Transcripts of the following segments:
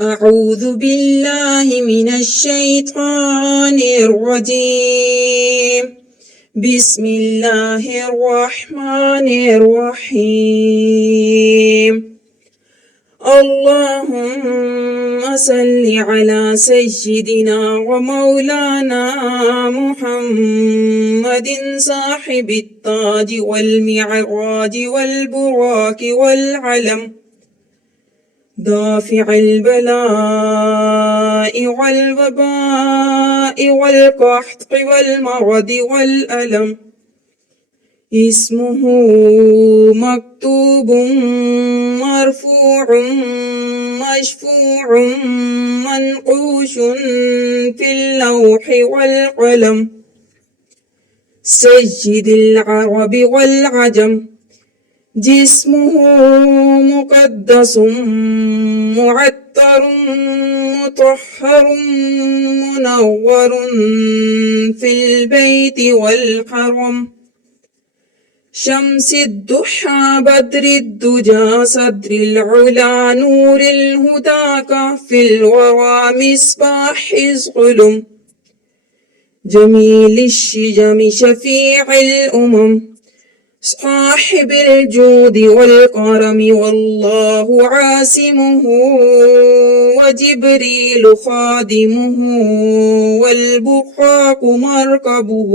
أعوذ بالله من الشيطان الرجيم. بسم الله الرحمن الرحيم. اللهم صل على سيدنا ومولانا محمد صاحب التاج والمعراج والبراق والعلم، دافع البلاء والوباء والقحط والمرض والألم. اسمه مكتوب مرفوع مشفوع منقوش في اللوح والقلم. سيد العرب والعجم، جسمه مقدس معطر مطهر منور في البيت والحرم. شمس الضحى بدر الدجى صدر العلا نور الهدى كهف الورى مصباح الظلم. جميل الشجم شفيع الأمم صاحب الجود والكرم، والله عاصمه وجبريل خادمه والبراق مركبه.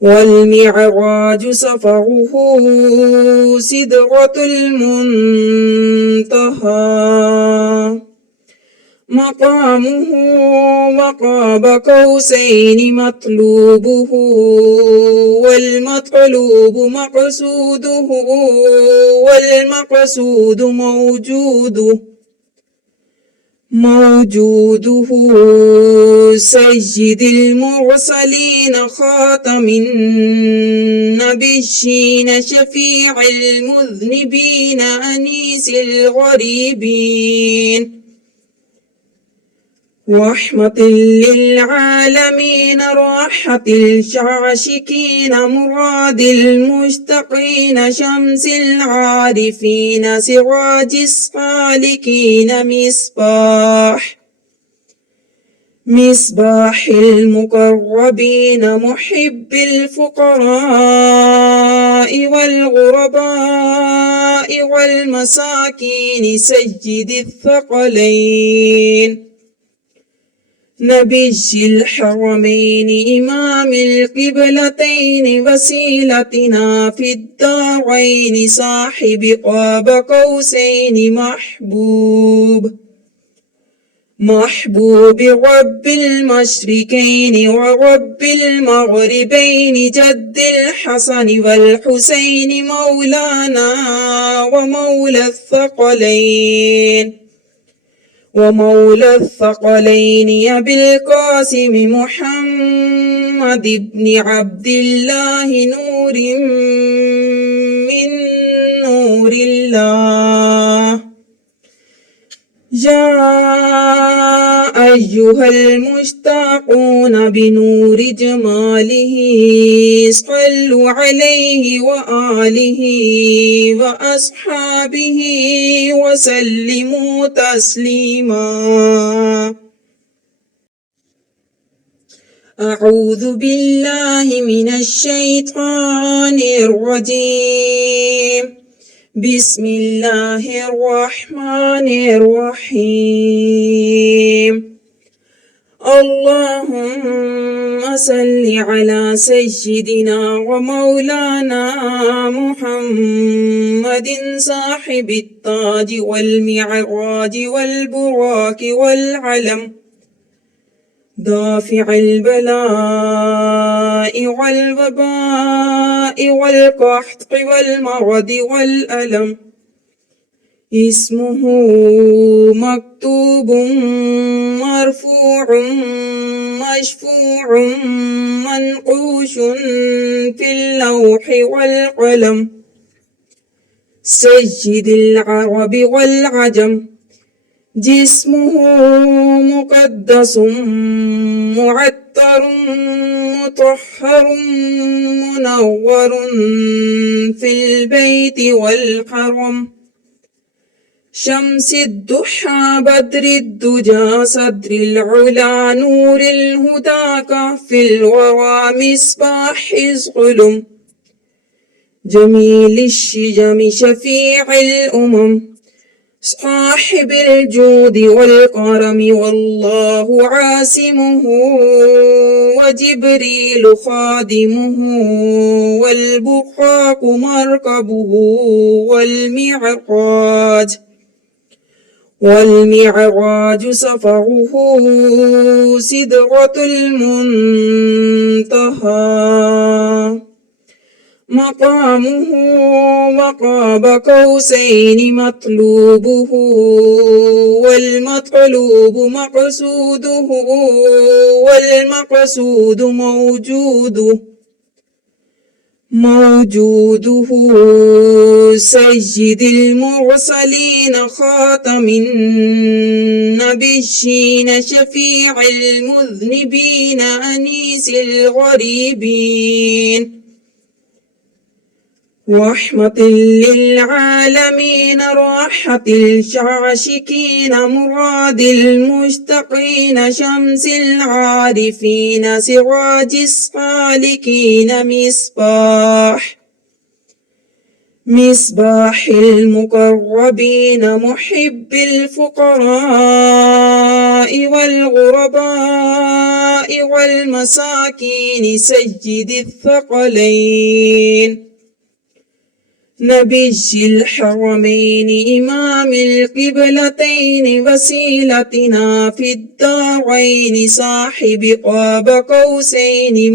والمعراج سفره سدرة المنتهى. مقامه وقاب قوسين مطلوبه، والمطلوب مقصوده والمقصود موجوده. سيد المرسلين خاتم النبيين شفيع المذنبين أنيس الغريبين. رحمة للعالمين راحة العاشقين مراد المشتقين شمس العارفين سراج السالكين مصباح المقربين محب الفقراء والغرباء والمساكين سيد الثقلين. نبي الحرمين إمام القبلتين وسيلتنا في الدارين صاحب قاب قوسين محبوب رب المشركين ورب المغربين جد الحسن والحسين مولانا ومولى الثقلين أبي القاسم محمد بن عبد الله نور من نور الله. يا أيها المشتاقون بنور جماله صلوا عليه وآله وأصحابه وسلموا تسليما. أعوذ بالله من الشيطان الرجيم. بسم الله الرحمن الرحيم. اللهم صل على سيدنا ومولانا محمد صاحب التاج والمعراج والبراق والعلم، دافع البلاء والوباء والقحط والمرض والألم. اسمه مكتوب مرفوع مشفوع منقوش في اللوح والقلم. سيد العرب والعجم، جسمه مقدس معطر مطهر منور في البيت والحرم. شمس الضحى بدر الدجى صدر العلا نور الهدى كهف الورى مصباح الظلم جميل الشجم شفيع الأمم صاحب الجود والكرم والله عاصمه وجبريل خادمه والبراق مركبه والمعراج سفره سدرة المنتهى مقامه وقاب قوسين مطلوبه والمطلوب مقصوده والمقصود موجوده سيد المرسلين خاتم النبيين شفيع المذنبين أنيس الغريبين رحمة للعالمين راحة الشاشكين مراد المشتقين شمس العارفين سراج السالكين مصباح المقربين محب الفقراء والغرباء والمساكين سيد الثقلين نبي الحرمين إمام القبلتين وسيلتنا في الدارين صاحب قاب قوسين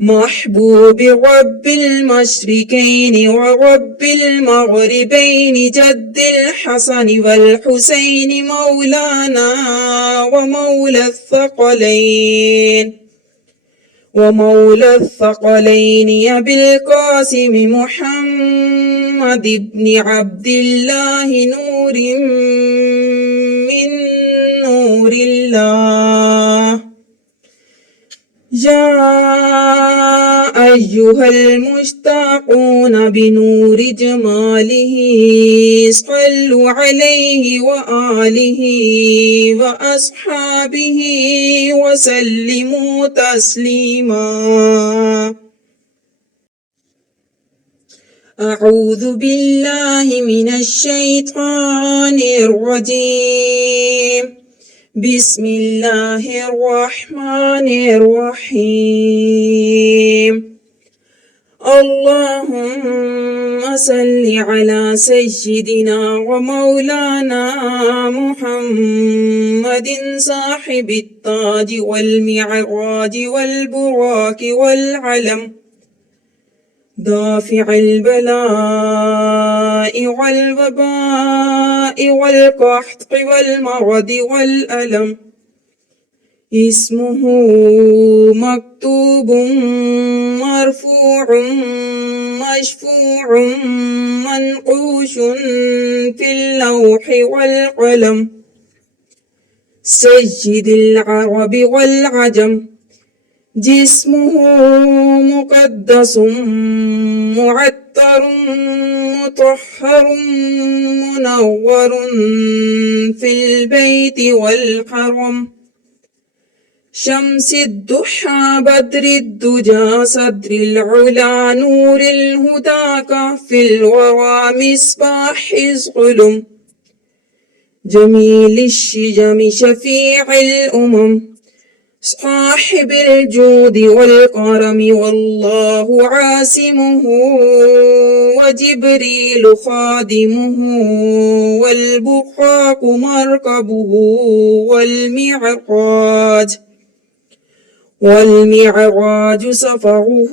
محبوب رب المشركين ورب المغربين جد الحسن والحسين مولانا ومولى الثقلين أبي القاسم محمد بن عبد الله نور من نور الله يا أيها المشتاقون بنور جماله صلوا عليه وآله وأصحابه وسلموا تسليما أعوذ بالله من الشيطان الرجيم بسم الله الرحمن الرحيم اللهم صل على سيدنا ومولانا محمد صاحب التاج والمعراج والبراق والعلم دافع البلاء والوباء والقحط والمرض والألم اسمه مكتوب مرفوع مشفوع منقوش في اللوح والقلم سيد العرب والعجم جسمه مقدس معطر مطهر منور في البيت والحرم شمس الضحى بدر الدجى صدر العلا نور الهدى كهف الورى مصباح الظلم جميل الشجم شفيع الأمم صاحب الجود والكرم والله عاصمه وجبريل خادمه والبراق مركبه والمعراج سفره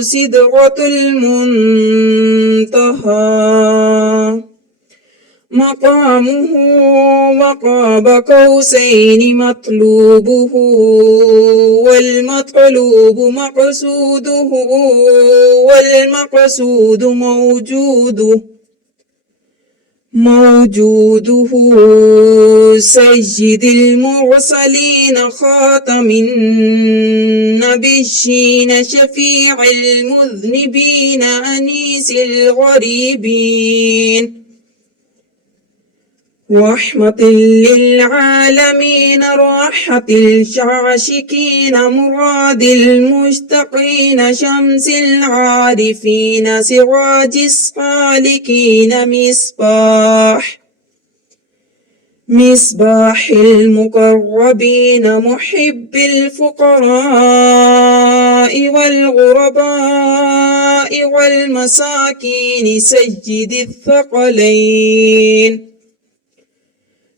سدرة المنتهى مقامه وقاب قوسين مطلوبه والمطلوب مقصوده والمقصود موجوده سيد المرسلين خاتم النبيين شفيع المذنبين أنيس الغريبين رحمة للعالمين راحة الشاشكين مراد المشتقين شمس العارفين سراج السالكين مصباح المقربين محب الفقراء والغرباء والمساكين سيد الثقلين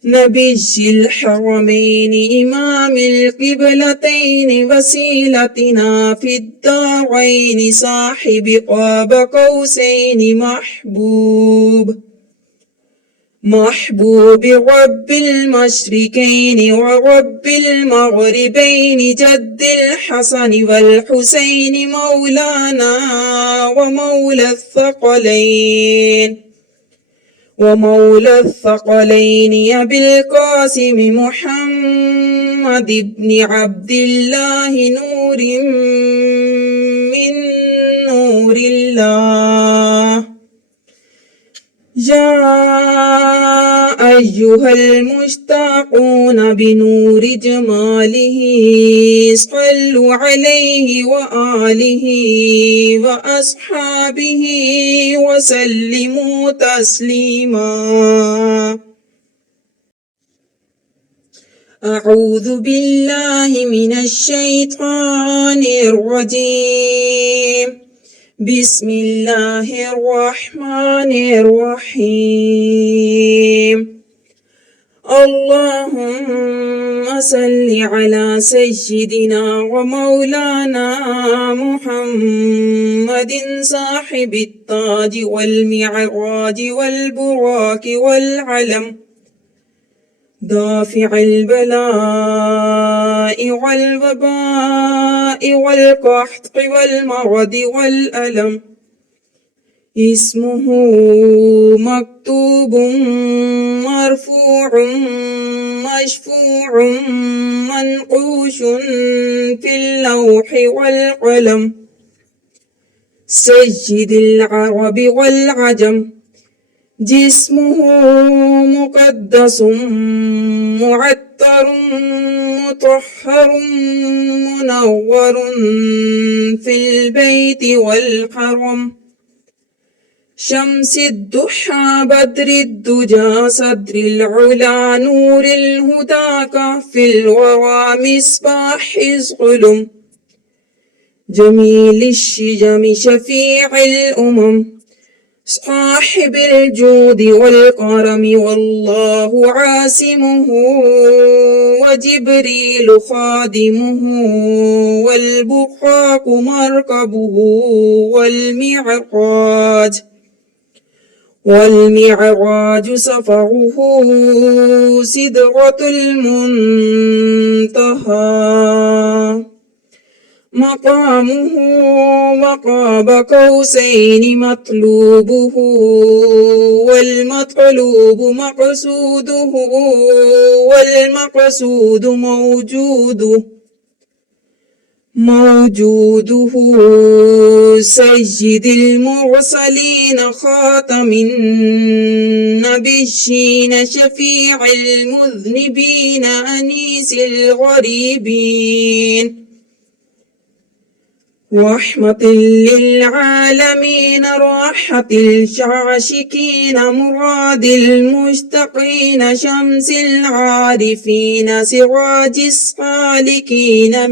نبي الحرمين إمام القبلتين وسيلتنا في الدارين صاحب قاب قوسين محبوب رب المشركين ورب المغربين جد الحسن والحسين مولانا ومولى الثقلين أبي القاسم محمد بن عبد الله نور من نور الله يا أيها المشتاقون بنور جماله صلوا عليه وآله وأصحابه وسلموا تسليما أعوذ بالله من الشيطان الرجيم بسم الله الرحمن الرحيم اللهم صل على سيدنا ومولانا محمد صاحب التاج والمعراج والبراك والعلم دافع البلاء والوباء والقحط والمرض والألم اسمه مكتوب مرفوع مشفوع منقوش في اللوح والقلم سيد العرب والعجم جسمه مقدس معطر مطهر منور في البيت والحرم شمس الضحى بدر الدجى صدر العلا نور الهدى كهف الورى مصباح الظلم جميل الشجم شفيع الأمم صاحب الجود والكرم والله عاصمه وجبريل خادمه والبراق مركبه والمعراج سفره سدرة المنتهى مقامه وقاب قوسين مطلوبه والمطلوب مقصوده والمقصود موجوده سيد المرسلين خاتم النبيين شفيع المذنبين أنيس الغريبين رحمة للعالمين راحة الشاشكين مراد المشتقين شمس العارفين سراج السالكين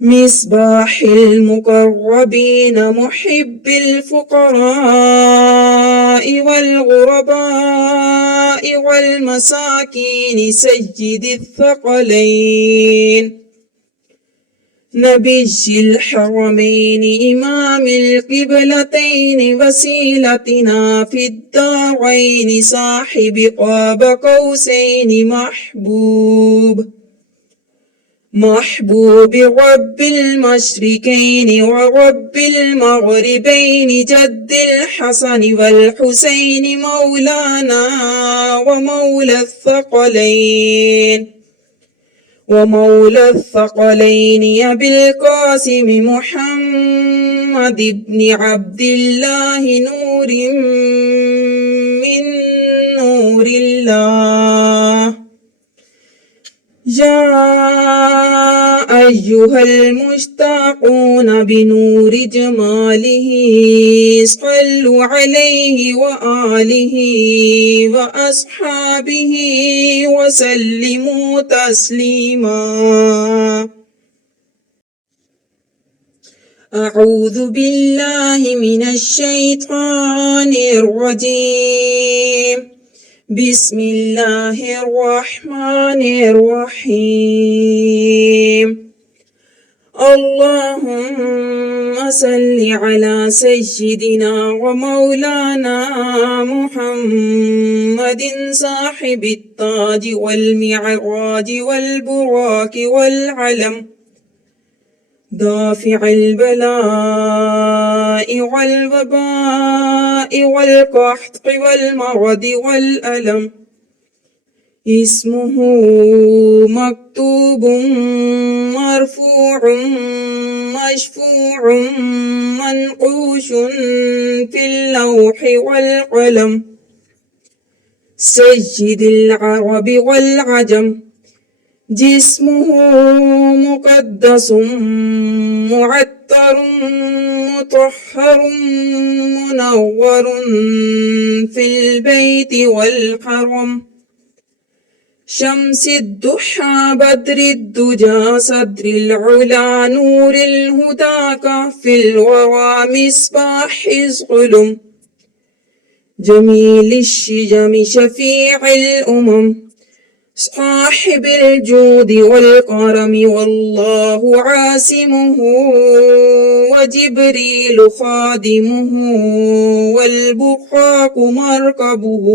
مصباح المقربين محب الفقراء والغرباء والمساكين سيد الثقلين نبي الحرمين إمام القبلتين وسيلتنا في الدارين صاحب قاب قوسين محبوب رب المشركين ورب المغربين جد الحسن والحسين مولانا ومولى الثقلين أبي القاسم محمد بن عبد الله نور من نور الله. يا أيها المشتاقون بنور جماله صلوا عليه وآله وأصحابه وسلموا تسليما. أعوذ بالله من الشيطان الرجيم. بسم الله الرحمن الرحيم. اللهم صل على سيدنا ومولانا محمد صاحب التاج والمعراج والبراق والعلم دافع البلاء والوباء والقحط والمرض والألم. اسمه مكتوب مرفوع مشفوع منقوش في اللوح والقلم. سيد العرب والعجم. جسمه مقدس معطر مطهر منور في البيت والحرم. شمس الضحى بدر الدجى صدر العلا نور الهدى كهف الورى مصباح الظلم. جميل الشجم شفيع الأمم صاحب الجود والكرم والله عاصمه وجبريل خادمه والبراق مركبه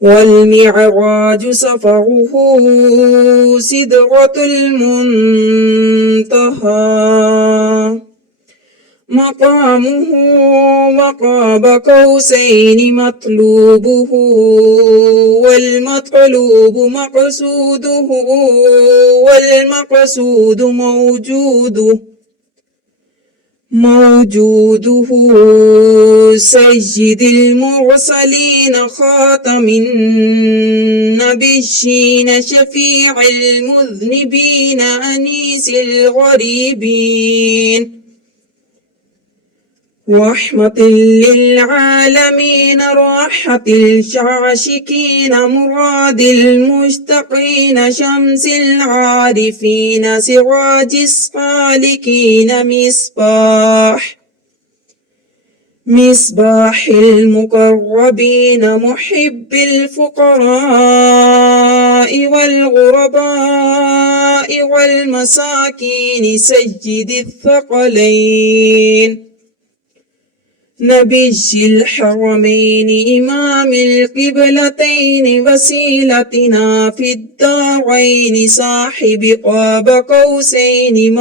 والمعراج سفره سدرة المنتهى. مقامه وقاب قوسين مطلوبه والمطلوب مقصوده والمقصود موجوده. سيد المرسلين خاتم النبيين شفيع المذنبين أنيس الغريبين. رحمة للعالمين راحة الشاشكين مراد المشتقين شمس العارفين سراج السالكين مصباح المقربين محب الفقراء والغرباء والمساكين سيد الثقلين نبي الحرمين إمام القبلتين وسيلتنا في الدارين صاحب قاب قوسين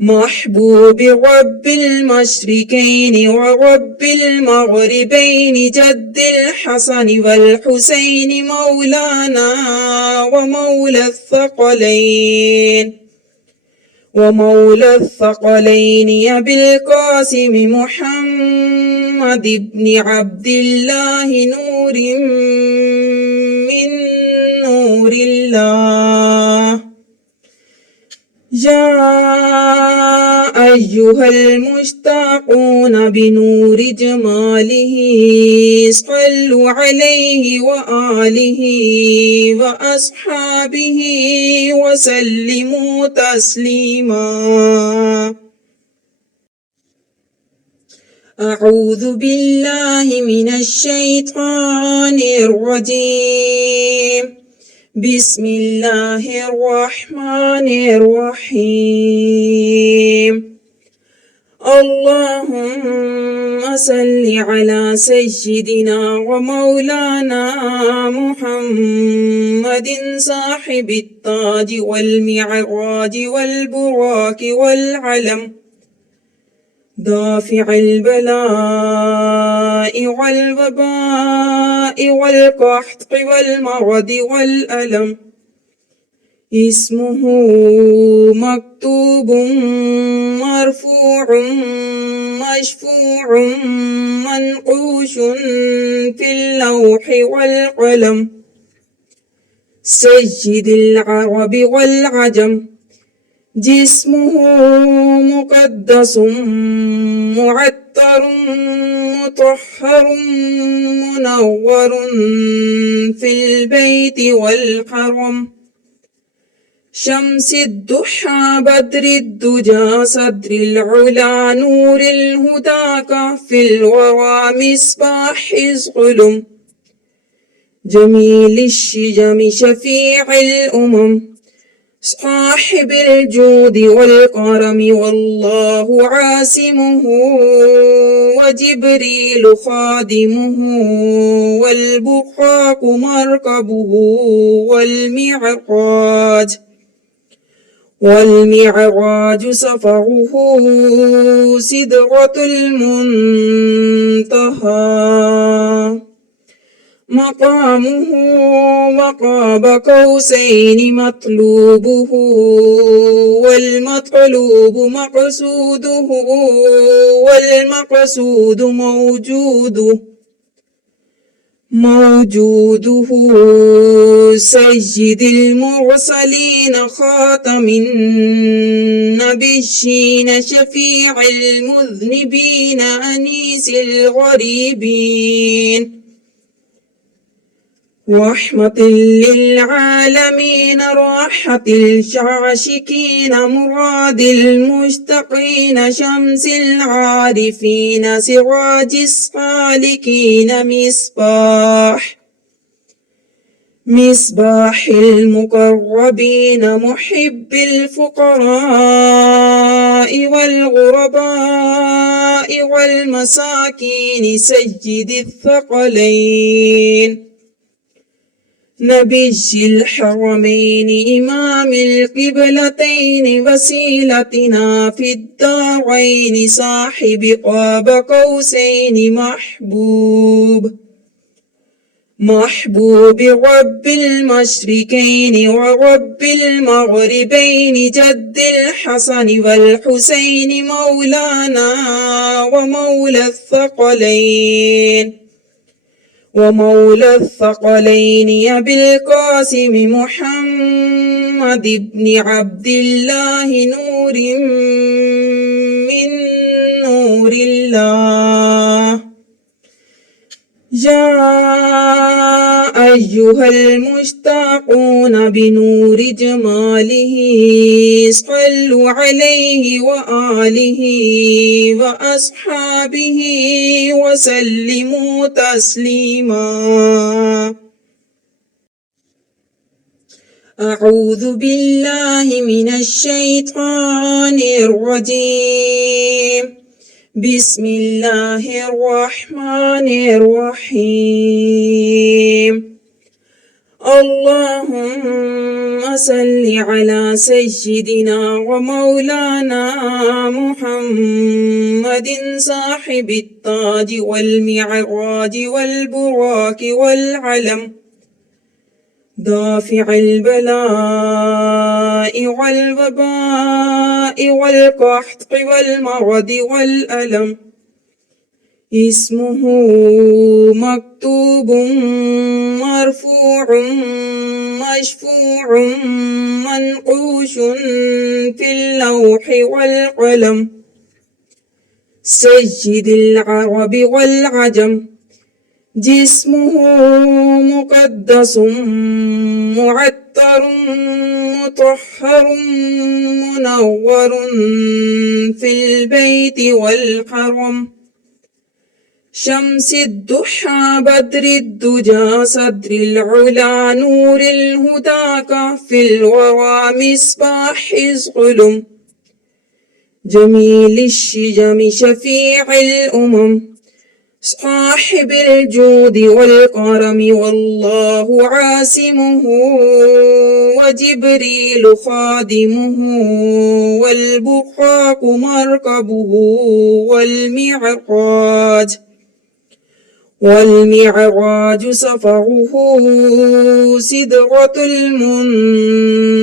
محبوب رب المشركين ورب المغربين جد الحسن والحسين مولانا ومولى الثقلين أبي القاسم محمد بن عبد الله نور من نور الله. يا أيها المشتاقون بنور جماله صلوا عليه وآله وأصحابه وسلموا تسليما. أعوذ بالله من الشيطان الرجيم. بسم الله الرحمن الرحيم. اللهم صل على سيدنا ومولانا محمد صاحب التاج والمعراج والبراق والعلم دافع البلاء والوباء والقحط والمرض والألم اسمه مكتوب مرفوع مشفوع منقوش في اللوح والقلم سيد العرب والعجم جسمه مقدس معطر مطهر منور في البيت والحرم شمس الضحى بدر الدجى صدر العلا نور الهدى كهف الورى مصباح الظلم جميل الشجم شفيع الأمم صاحب الجود والكرم والله عاصمه وجبريل خادمه والبراق مركبه والمعراج سفره سدرة المنتهى مقامه وقاب قوسين مطلوبه والمطلوب مقصوده والمقصود موجوده سيد المرسلين خاتم النبيين شفيع المذنبين أنيس الغريبين رحمة للعالمين راحة الشاشكين مراد المشتقين شمس العارفين سراج السالكين مصباح المقربين محب الفقراء والغرباء والمساكين سيد الثقلين نبي الحرمين إمام القبلتين وسيلتنا في الدارين صاحب قاب قوسين محبوب رب المشركين ورب المغربين جد الحسن والحسين مولانا ومولى الثقلين أبي القاسم محمد بن عبد الله نور من نور الله يا أيها المشتاقون بنور جماله صلوا عليه وآله وأصحابه وسلموا تسليما أعوذ بالله من الشيطان الرجيم بسم الله الرحمن الرحيم اللهم صل على سيدنا ومولانا محمد صاحب التاج والمعراج والبراق والعلم دافع البلاء والوباء والقحط والمرض والألم اسمه مكتوب مرفوع مشفوع منقوش في اللوح والقلم سيد العرب والعجم جسمه مقدس معطر مطهر منور في البيت والحرم شمس الضحى بدر الدجى صدر العلا نور الهدى كهف الورى مصباح الظلم جميل الشجم شفيع الأمم صاحب الجود والكرم والله عاصمه وجبريل خادمه والبراق مركبه والمعراج سفره سدرة المنتهى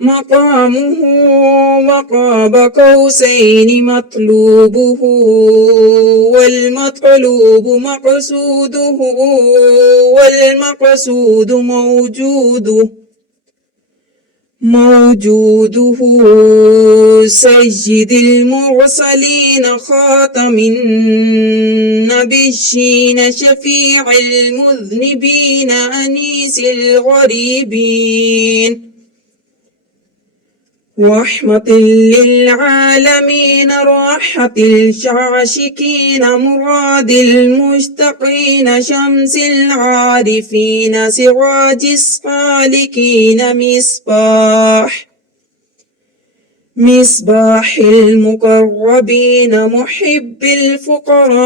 مقامه وقاب قوسين مطلوبه والمطلوب مقصوده والمقصود موجوده سيد المرسلين خاتم النبيين شفيع المذنبين أنيس الغريبين رحمة للعالمين راحة الشاشكين مراد المشتقين شمس العارفين سراج السالكين مصباح المقربين محب الفقراء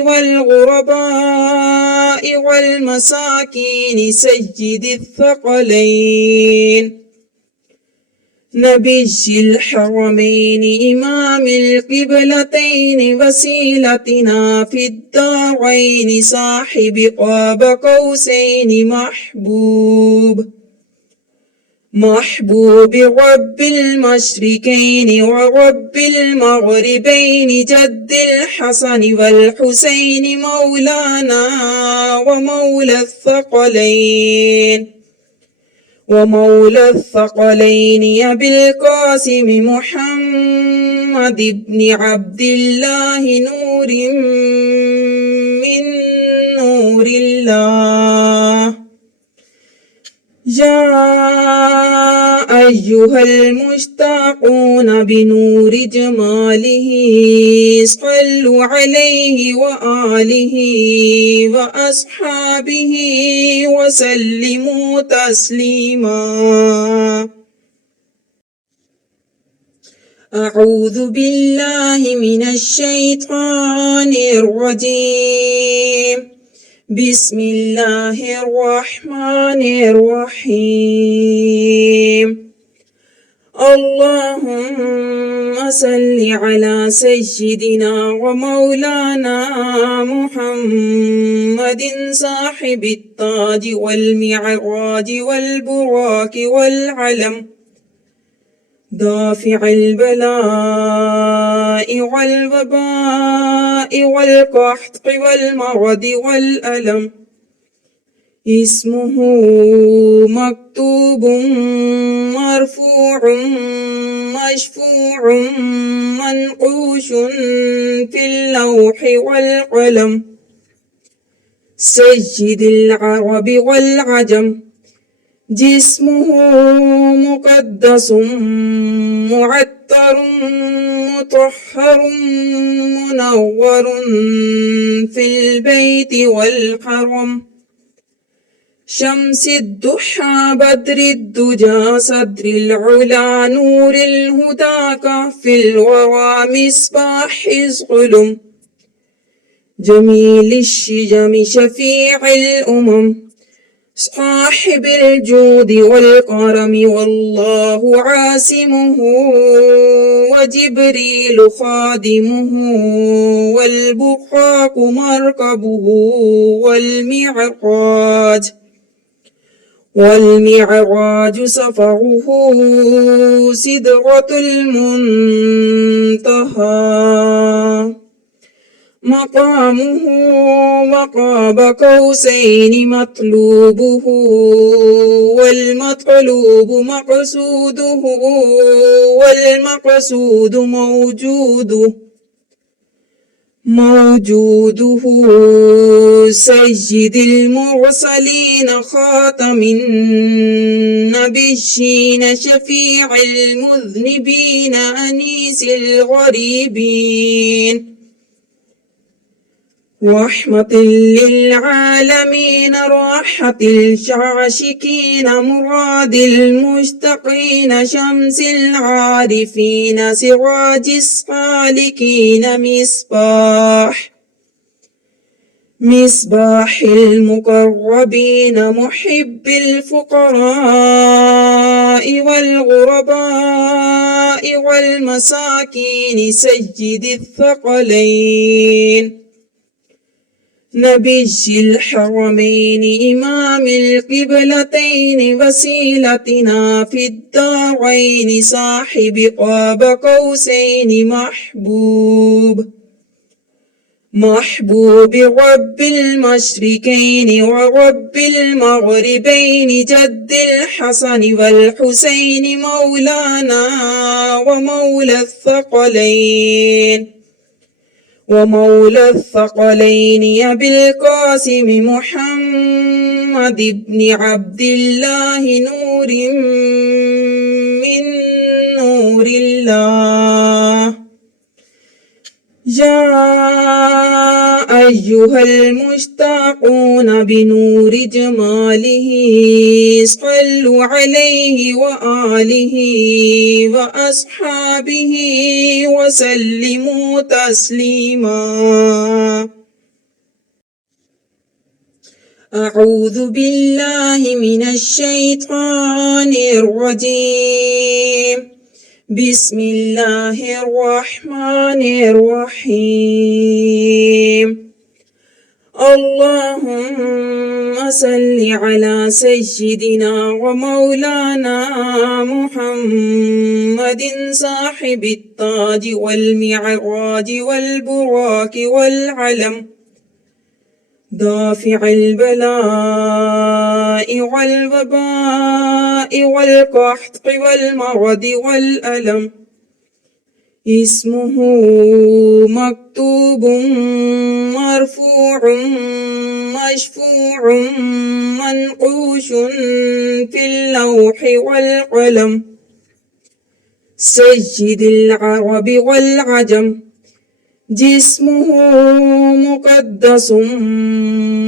والغرباء والمساكين سيد الثقلين نبي الحرمين إمام القبلتين وسيلتنا في الدارين صاحب قاب قوسين محبوب رب المشركين ورب المغربين جد الحسن والحسين مولانا ومولى الثقلين أبي القاسم محمد بن عبد الله نور من نور الله يا أيها المشتاقون بنور جماله صلوا عليه وآله وأصحابه وسلموا تسليما أعوذ بالله من الشيطان الرجيم بسم الله الرحمن الرحيم اللهم صل على سيدنا ومولانا محمد صاحب التاج والمعراج والبراق والعلم دافع البلاء والوباء والقحط والمرض والألم اسمه مكتوب مرفوع مشفوع منقوش في اللوح والقلم سيد العرب والعجم جسمه مقدس معطر مطهر منور في البيت والحرم شمس الضحى بدر الدجى صدر العلا نور الهدى كهف الورى مصباح الظلم جميل الشجم شفيع الأمم صاحب الجود والكرم والله عاصمه وجبريل خادمه والبراق مركبه والمعراج سفره سدرة المنتهى مقامه وقاب قوسين مطلوبه والمطلوب مقصوده والمقصود موجوده سيد المرسلين خاتم النبيين شفيع المذنبين أنيس الغريبين رحمة للعالمين راحة العاشقين مراد المشتقين شمس العارفين سراج السالكين مصباح المقربين محب الفقراء والغرباء والمساكين سيد الثقلين نبي الحرمين إمام القبلتين وسيلتنا في الدارين صاحب قاب قوسين محبوب رب المشركين ورب المغربين جد الحسن والحسين مولانا ومولى الثقلين أبي القاسم محمد بن عبد الله نور من نور الله يا أيها المشتاقون بنور جماله صلوا عليه وآله وأصحابه وسلموا تسليما أعوذ بالله من الشيطان الرجيم بسم الله الرحمن الرحيم اللهم صل على سيدنا ومولانا محمد صاحب التاج والمعراج والبراق والعلم دافع البلاء والوباء والقحط والمرض والألم اسمه مكتوب مرفوع مشفوع منقوش في اللوح والقلم سيد العرب والعجم جسمه مقدس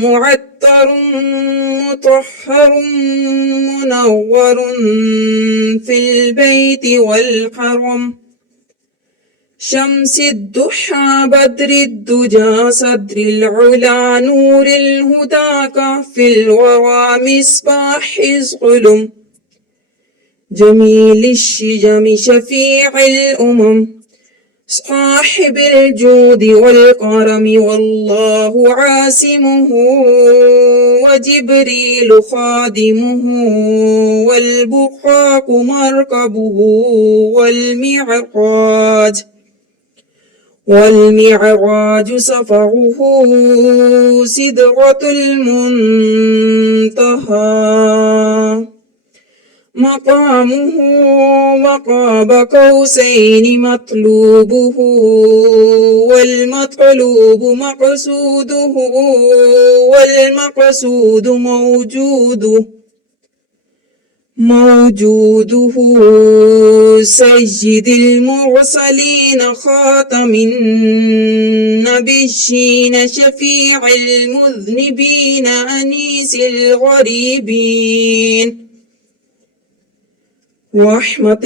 معطر مطهر منور في البيت والحرم شمس الضحى بدر الدجى صدر العلا نور الهدى كهف الورى مصباح الظلم جميل الشجم شفيع الأمم صاحب الجود والكرم والله عاصمه وجبريل خادمه والبراق مركبه والمعراج سفره سدرة المنتهى مقامه وقاب قوسين مطلوبه والمطلوب مقصوده والمقصود موجوده سيد المرسلين خاتم النبيين شفيع المذنبين أنيس الغريبين رحمة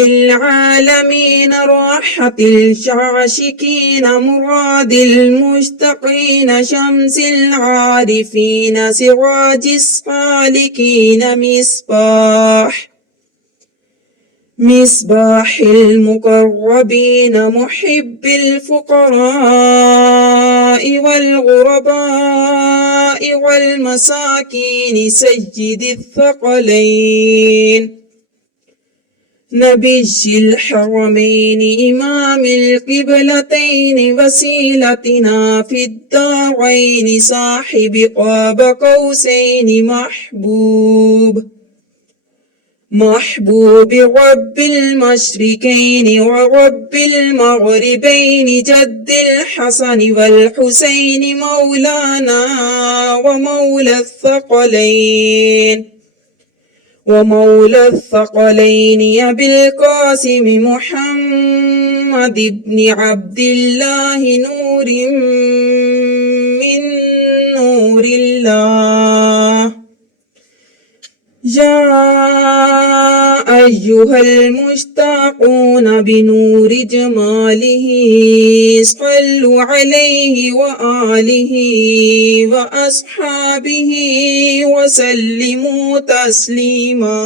للعالمين راحة العاشقين مراد المشتقين شمس العارفين سراج السالكين مصباح المقربين محب الفقراء والغرباء والمساكين سيد الثقلين نبي الحرمين إمام القبلتين وسيلتنا في الدارين صاحب قاب قوسين محبوب رب المشركين ورب المغربين جد الحسن والحسين مولانا ومولى الثقلين أبي القاسم محمد بن عبد الله نور نور الله. يا أيها المشتاقون بنور جماله صلوا عليه وآله وأصحابه وسلموا تسليما.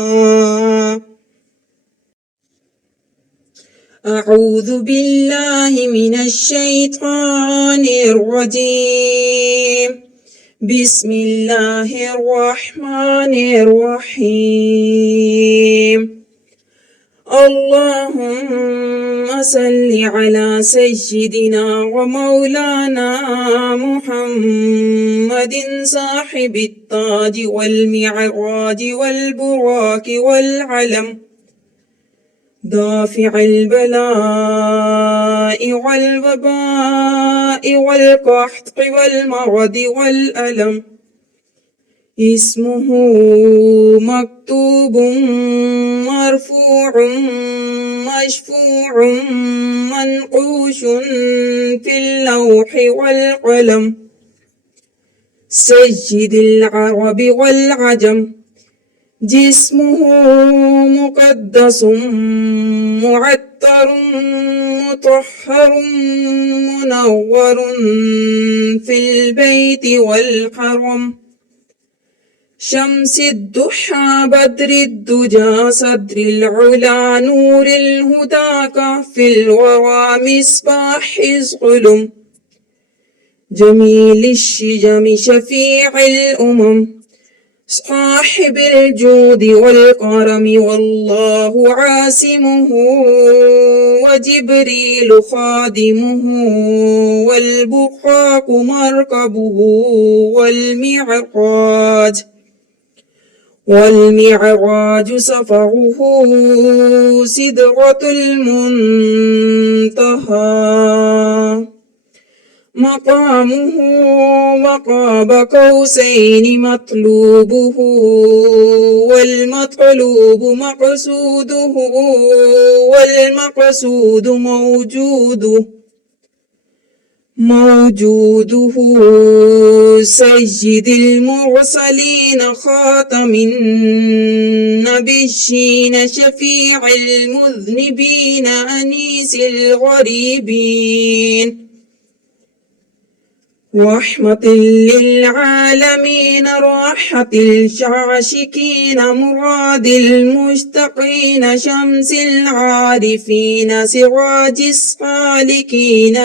أعوذ بالله من الشيطان الرجيم. بسم الله الرحمن الرحيم. اللهم صل على سيدنا ومولانا محمد صاحب التاج والمعراج والبراق والعلم دافع البلاء والوباء والقحط والمرض والألم. اسمه مكتوب مرفوع مشفوع منقوش في اللوح والقلم. سيد العرب والعجم. جسمه مقدس معطر مطهر منور في البيت والحرم. شمس الضحى بدر الدجى صدر العلا نور الهدى كهف الورى مصباح الظلم. جميل الشجم شفيع الأمم صاحب الجود والكرم. والله عاصمه وجبريل خادمه والبراق مركبه. والمعراج سفره سدرة المنتهى. مقامه وقاب قوسين مطلوبه والمطلوب مقصوده والمقصود موجوده. سيد المرسلين خاتم النبيين شفيع المذنبين أنيس الغريبين. رحمة للعالمين راحة الشاشكين مراد المشتقين شمس العارفين سراج السالكين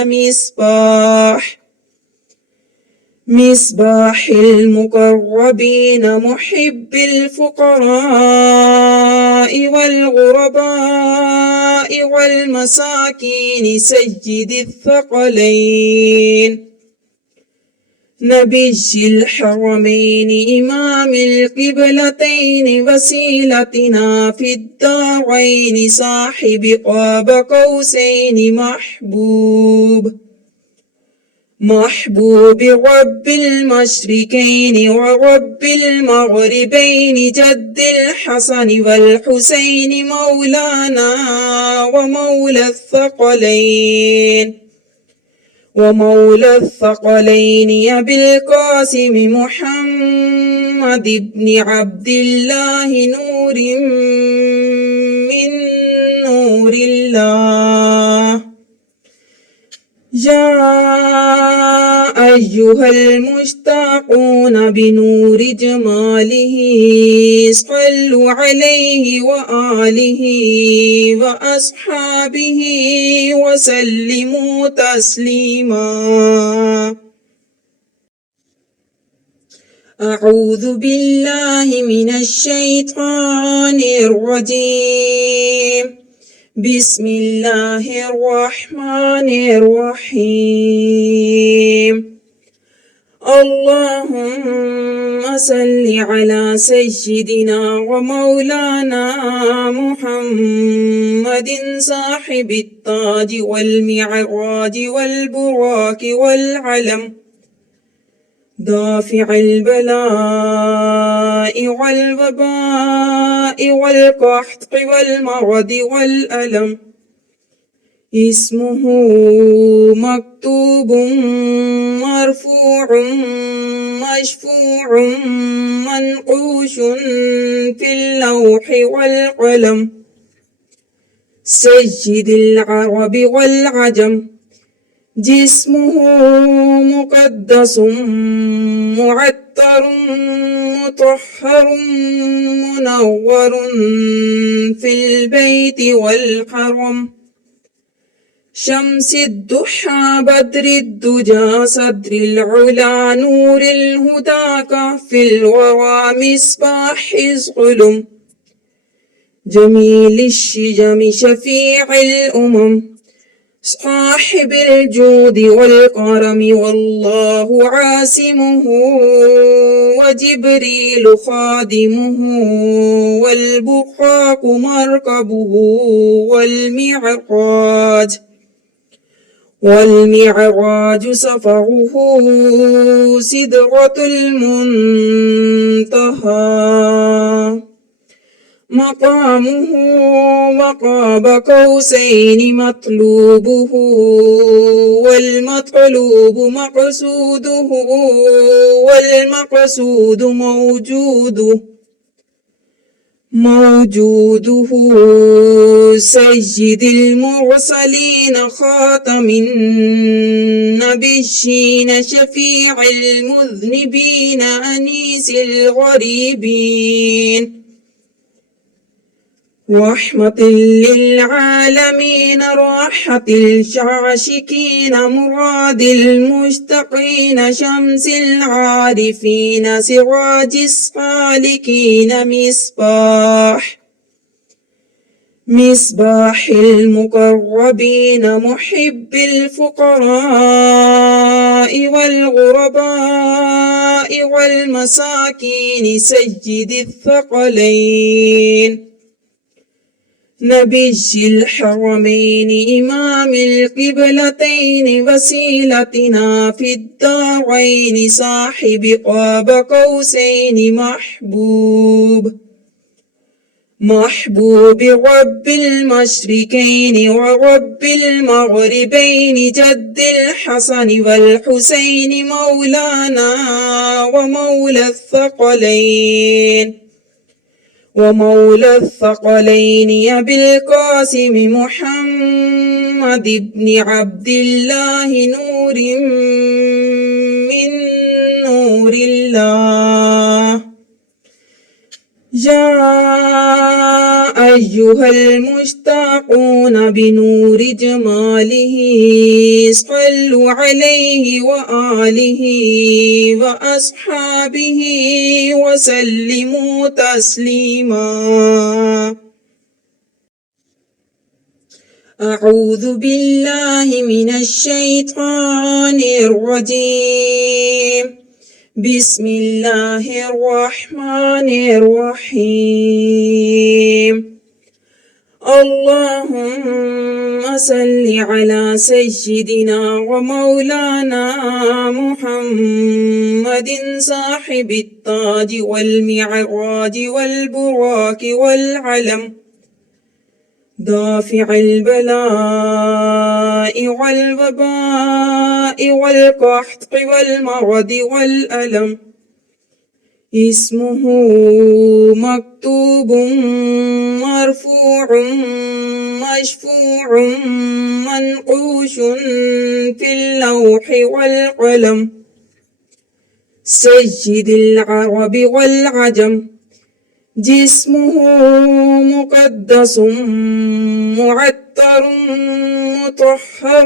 مصباح المقربين محب الفقراء والغرباء والمساكين سيد الثقلين. نبي الحرمين إمام القبلتين وسيلتنا في الدارين صاحب قاب قوسين محبوب رب المشركين ورب المغربين جد الحسن والحسين مولانا ومولى الثقلين أبي القاسم محمد بن عبد الله نور من نور الله. يا أيها المشتاقون بنور جماله صلوا عليه وآله وأصحابه وسلموا تسليما. أعوذ بالله من الشيطان الرجيم. بسم الله الرحمن الرحيم. اللهم صل على سيدنا ومولانا محمد صاحب التاج والمعراج والبراق والعلم دافع البلاء والوباء والقحط والمرض والألم. اسمه مكتوب مرفوع مشفوع منقوش في اللوح والقلم. سيد العرب والعجم جسمه مقدس معطر مطهر منور في البيت والحرم. شمس الضحى بدر الدجى صدر العلا نور الهدى كهف الورى مصباح الظلم. جميل الشجم شفيع الأمم صاحب الجود والكرم والله عاصمه وجبريل خادمه والبراق مركبه والمعراج سفره سدرة المنتهى. مقامه وقاب قوسين مطلوبه والمطلوب مقصوده والمقصود موجوده. سيد المرسلين خاتم النبيين شفيع المذنبين أنيس الغريبين. رحمة للعالمين راحة الشاشكين مراد المشتقين شمس العارفين سراج السالكين مصباح المقربين محب الفقراء والغرباء والمساكين سيد الثقلين. نبي الحرمين إمام القبلتين وسيلتنا في الدارين صاحب قاب قوسين محبوب رب المشركين ورب المغربين جد الحسن والحسين مولانا ومولى الثقلين أبي القاسم محمد بن عبد الله نور من نور الله. يا أيها المشتاقون بنور جماله صلوا عليه وآله وأصحابه وسلموا تسليما. أعوذ بالله من الشيطان الرجيم. بسم الله الرحمن الرحيم. اللهم صل على سيدنا ومولانا محمد صاحب التاج والمعراج والبراق والعلم دافع البلاء والوباء والقحط والمرض والألم. اسمه مكتوب مرفوع مشفوع منقوش في اللوح والقلم. سيد العرب والعجم جسمه مقدس معطر مطهر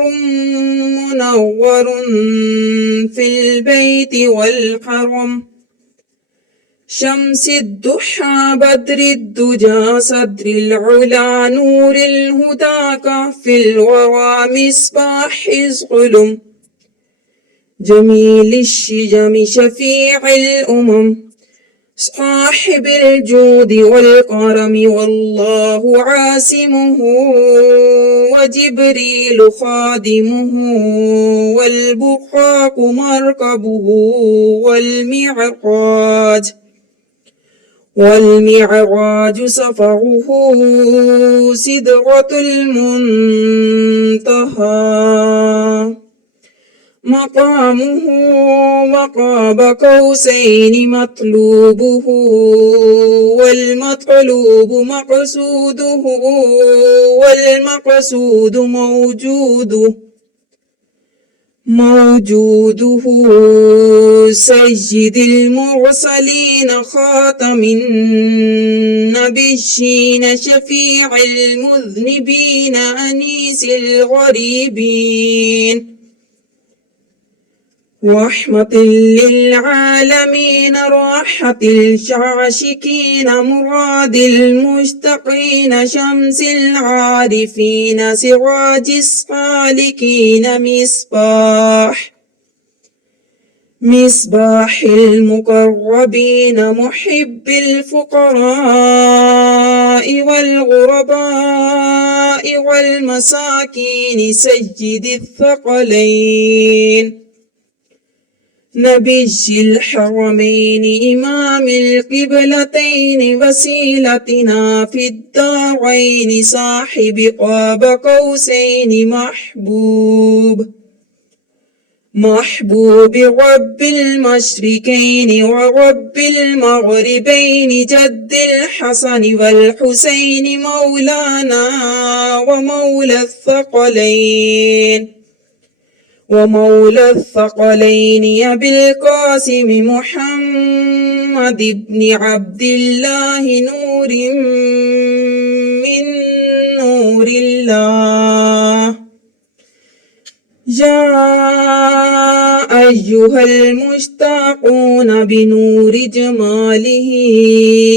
منور في البيت والحرم. شمس الضحى بدر الدجى صدر العلا نور الهدى كهف الورى مصباح الظلم. جميل الشجم شفيع الأمم صاحب الجود والكرم والله عاصمه وجبريل خادمه والبراق مركبه والمعراج سفره سدرة المنتهى. مقامه وقاب قوسين مطلوبه والمطلوب مقصوده والمقصود موجوده سيد المرسلين خاتم النبيين شفيع المذنبين أنيس الغريبين رحمة للعالمين راحة العاشقين مراد المشتقين شمس العارفين سراج السالكين مصباح المقربين محب الفقراء والغرباء والمساكين سيد الثقلين نبي الحرمين إمام القبلتين وسيلتنا في الدارين صاحب قاب قوسين محبوب رب المشركين ورب المغربين جد الحسن والحسين مولانا ومولى الثقلين أبي القاسم محمد بن عبد الله نور من نور الله يا أيها المشتاقون بنور جماله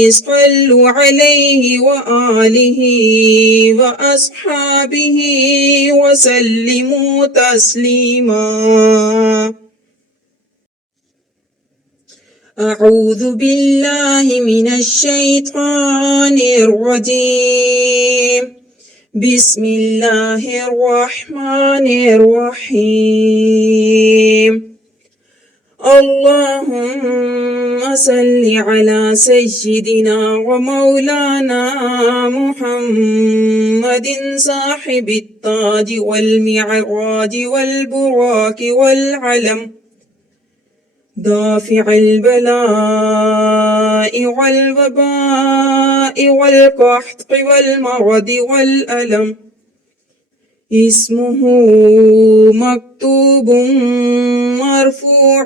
صلوا عليه وآله وأصحابه وسلموا تسليما أعوذ بالله من الشيطان الرجيم بسم الله الرحمن الرحيم اللهم صل على سيدنا ومولانا محمد صاحب التاج والمعراج والبراك والعلم دافع البلاء والوباء والقحط والمرض والألم اسمه مكتوب مرفوع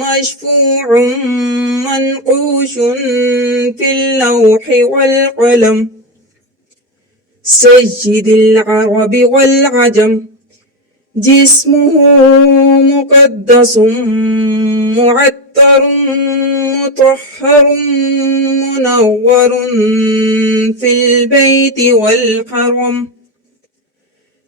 مشفوع منقوش في اللوح والقلم سيد العرب والعجم جسمه مقدس معطر مطهر منور في البيت والحرم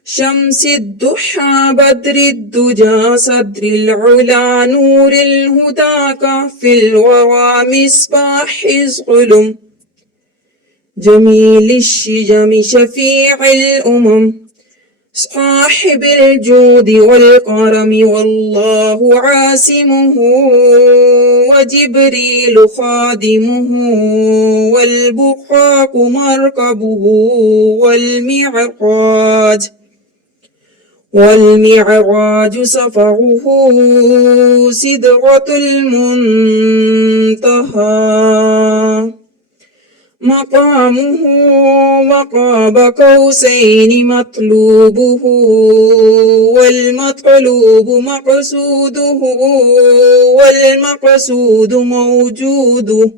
شمس الضحى بدر الدجى صدر العلا نور الهدى كهف الورى مصباح الظلم جميل الشجم شفيع الأمم صاحب الجود والكرم والله عاصمه وجبريل خادمه والبراق مركبه والمعراج سفره سدرة المنتهى مقامه وقاب قوسين مطلوبه والمطلوب مقصوده والمقصود موجوده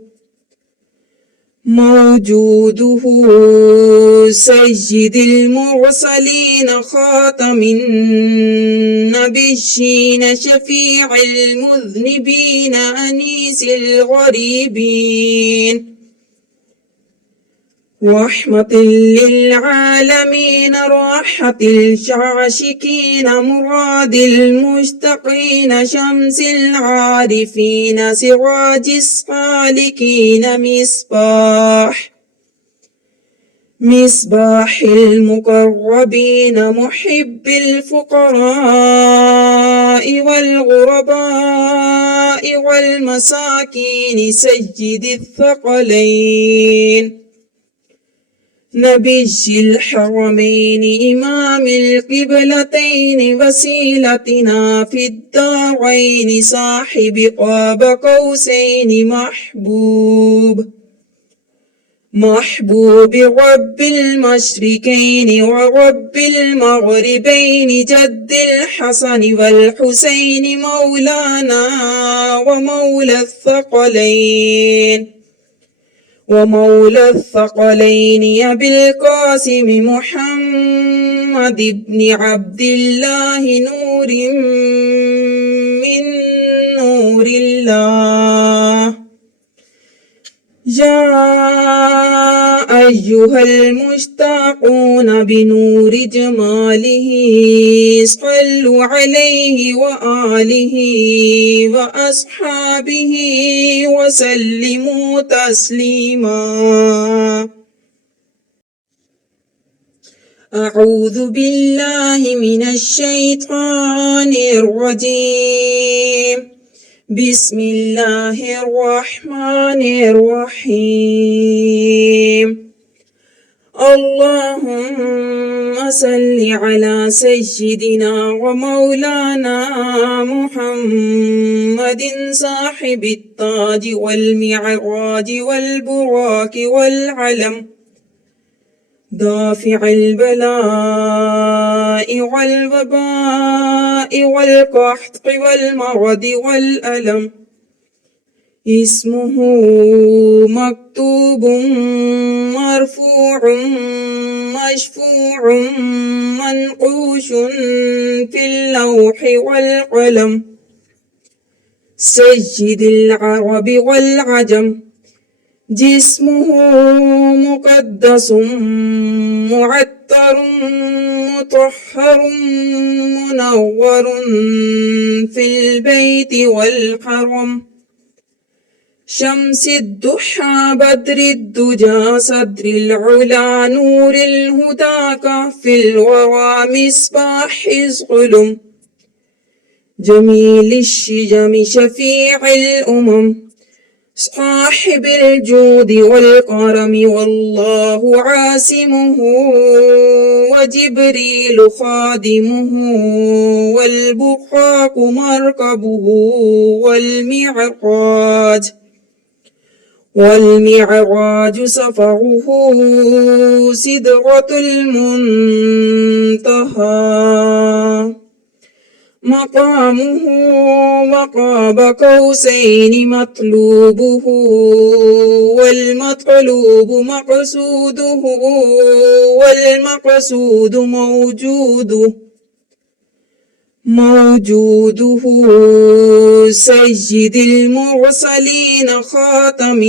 سيد المرسلين خاتم النبيين شفيع المذنبين أنيس الغريبين رحمة للعالمين راحة العاشقين مراد المشتقين شمس العارفين سراج السالكين مصباح المقربين محب الفقراء والغرباء والمساكين سيد الثقلين نبي الحرمين إمام القبلتين وسيلتنا في الدارين صاحب قاب قوسين محبوب رب المشركين ورب المغربين جد الحسن والحسين مولانا ومولى الثقلين أبي القاسم محمد بن عبد الله نور من نور الله. يا أيها المشتاقون بنور جماله صلوا عليه وآله وأصحابه وسلموا تسليما. أعوذ بالله من الشيطان الرجيم. بسم الله الرحمن الرحيم. اللهم صل على سيدنا ومولانا محمد صاحب التاج والمعراج والبراق والعلم دافع البلاء والوباء والقحط والمرض والألم. اسمه مكتوب مرفوع مشفوع منقوش في اللوح والقلم. سيد العرب والعجم. جسمه مقدس معطر مطهر منور في البيت والحرم. شمس الضحى بدر الدجى صدر العلا نور الهدى كهف الورى مصباح الظلم. جميل الشجم شفيع الأمم صاحب الجود والكرم والله عاصمه وجبريل خادمه والبراق مركبه والمعراج سفره سدرة المنتهى. مقامه وقاب قوسين مطلوبه والمطلوب مقصوده والمقصود موجوده. سيد المرسلين خاتم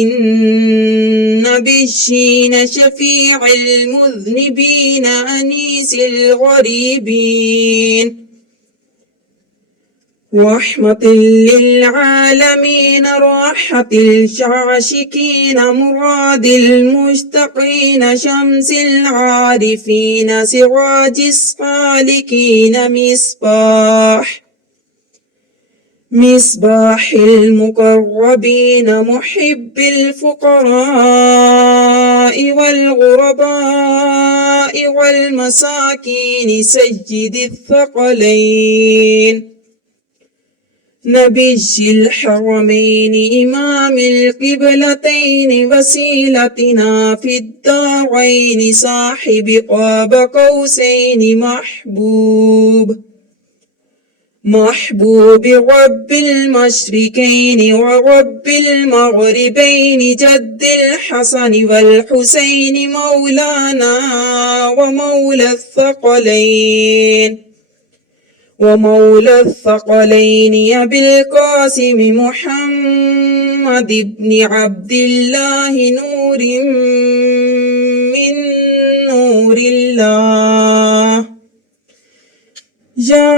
النبيين شفيع المذنبين أنيس الغريبين. رحمة للعالمين راحة الشاشكين مراد المشتقين شمس العارفين سراج السالكين مصباح المقربين محب الفقراء والغرباء والمساكين سيد الثقلين. نبي الحرمين إمام القبلتين وسيلتنا في الدارين صاحب قاب قوسين محبوب رب المشركين ورب المغربين جد الحسن والحسين مولانا ومولى الثقلين أبي القاسم محمد بن عبد الله نور من نور الله. يا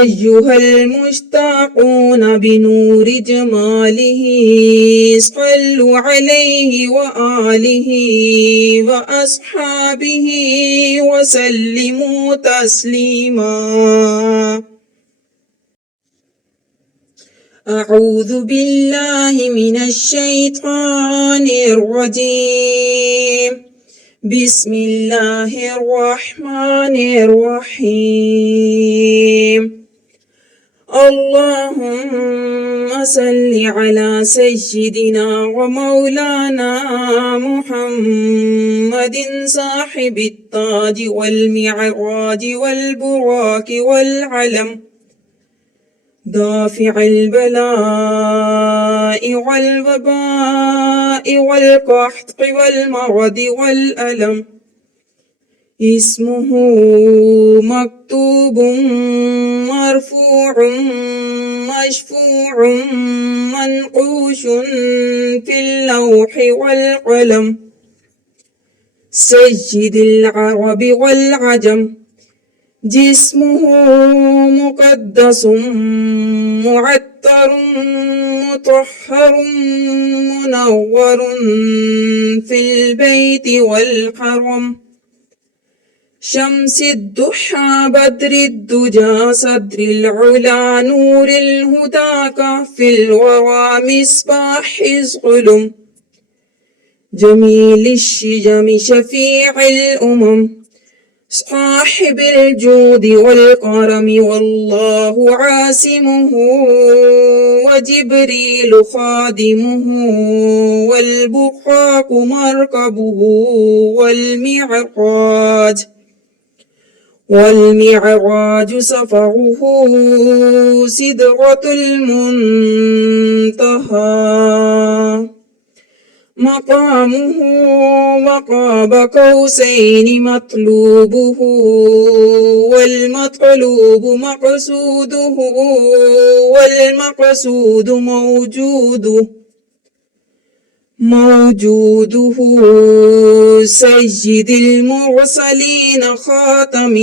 أيها المشتاقون بنور جماله صلوا عليه وآله وأصحابه وسلموا تسليما. أعوذ بالله من الشيطان الرجيم. بسم الله الرحمن الرحيم. اللهم صل على سيدنا ومولانا محمد صاحب التاج والمعراج والبراق والعلم، دافع البلاء والوباء والقحط والمرض والألم. اسمه مكتوب مرفوع مشفوع منقوش في اللوح والقلم. سيد العرب والعجم، جسمه مقدس معطر مطهر منور في البيت والحرم. شمس الضحى بدر الدجى صدر العلا نور الهدى كهف الورى مصباح الظلم. جميل الشجم شفيع الأمم صاحب الجود والكرم، والله عاصمه وجبريل خادمه والبراق مركبه. والمعراج سفره سدرة المنتهى. مقامه وقاب قوسين مطلوبه، والمطلوب مقصوده والمقصود موجوده. سيد المرسلين خاتم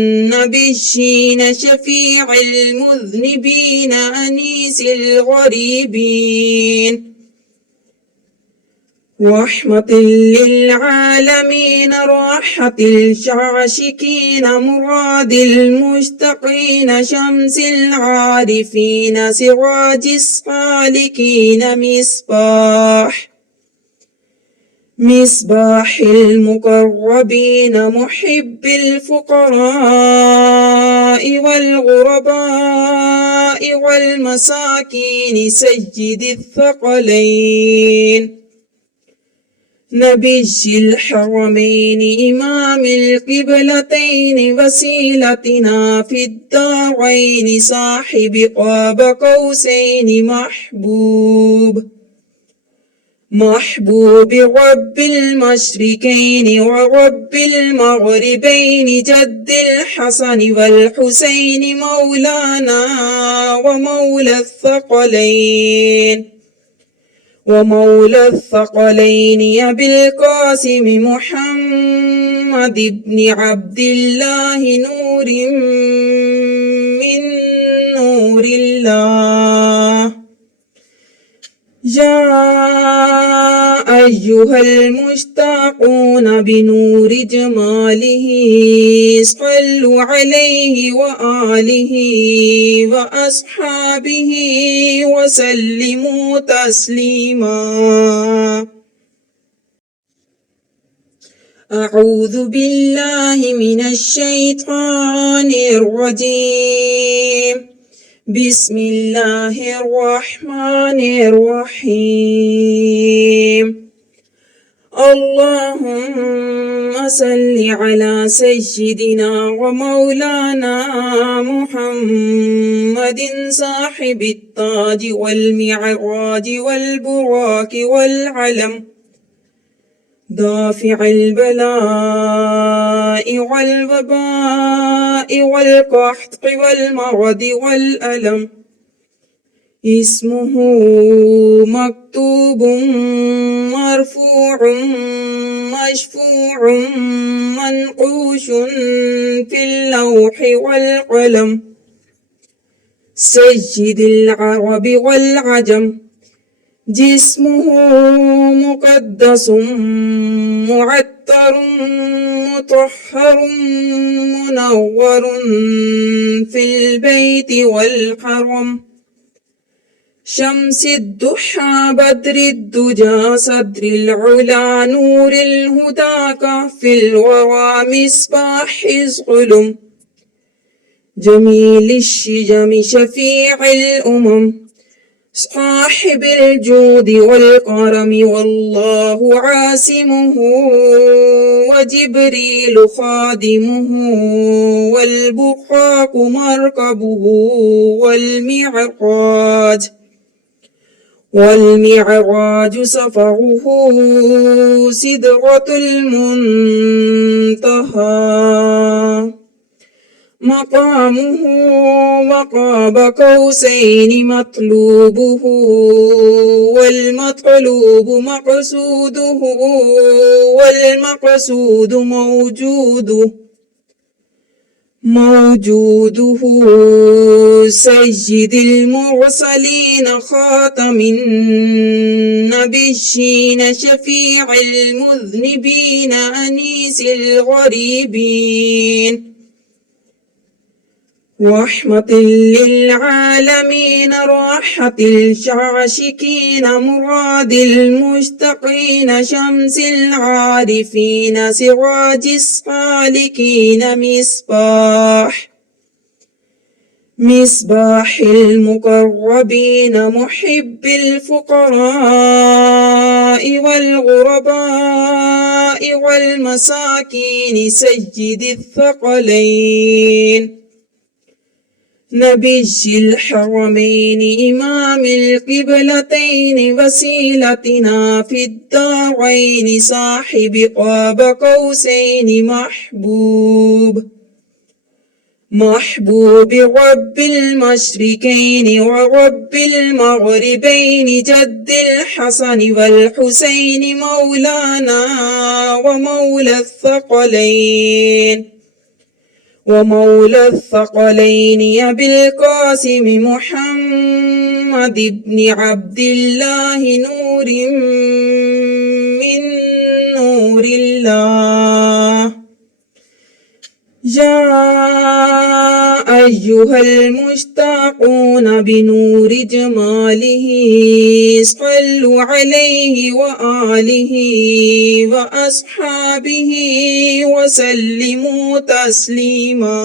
النبيين شفيع المذنبين أنيس الغريبين. رحمة للعالمين راحة الشاشكين مراد المشتقين شمس العارفين سراج السالكين مصباح المقربين محب الفقراء والغرباء والمساكين سيد الثقلين. نبي الحرمين إمام القبلتين وسيلتنا في الدارين صاحب قاب قوسين محبوب رب المشركين ورب المغربين جد الحسن والحسين مولانا ومولى الثقلين أبي القاسم محمد بن عبد الله نور من نور الله. يا أيها المشتاقون بنور جماله صلوا عليه وآله وأصحابه وسلموا تسليما. أعوذ بالله من الشيطان الرجيم. بسم الله الرحمن الرحيم. اللهم صل على سيدنا ومولانا محمد صاحب التاج والمعراج والبراق والعلم، دافع البلاء والوباء والقحط والمرض والألم. اسمه مكتوب مرفوع مشفوع منقوش في اللوح والقلم. سيد العرب والعجم، جسمه مقدس معطر مطهر منور في البيت والحرم. شمس الضحى بدر الدجى صدر العلا نور الهدى كهف الورى مصباح الظلم جميل الشجم شفيع الأمم صاحب الجود والكرم والله عاصمه وجبريل خادمه والبراق مركبه والمعراج سفره سدرة المنتهى مقامه وقاب قوسين مطلوبه والمطلوب مقصوده والمقصود موجوده سيد المرسلين خاتم النبيين شفيع المذنبين أنيس الغريبين رحمة للعالمين راحة الشاشكين مراد المشتقين شمس العارفين سراج السالكين مصباح المقربين محب الفقراء والغرباء والمساكين سيد الثقلين نبي الحرمين إمام القبلتين وسيلتنا في الدارين صاحب قاب قوسين محبوب رب المشركين ورب المغربين جد الحسن والحسين مولانا ومولى الثقلين أبي القاسم محمد بن عبد الله نور من نور الله يا أيها المشتاقون بنور جماله صلوا عليه وآله وأصحابه وسلموا تسليما.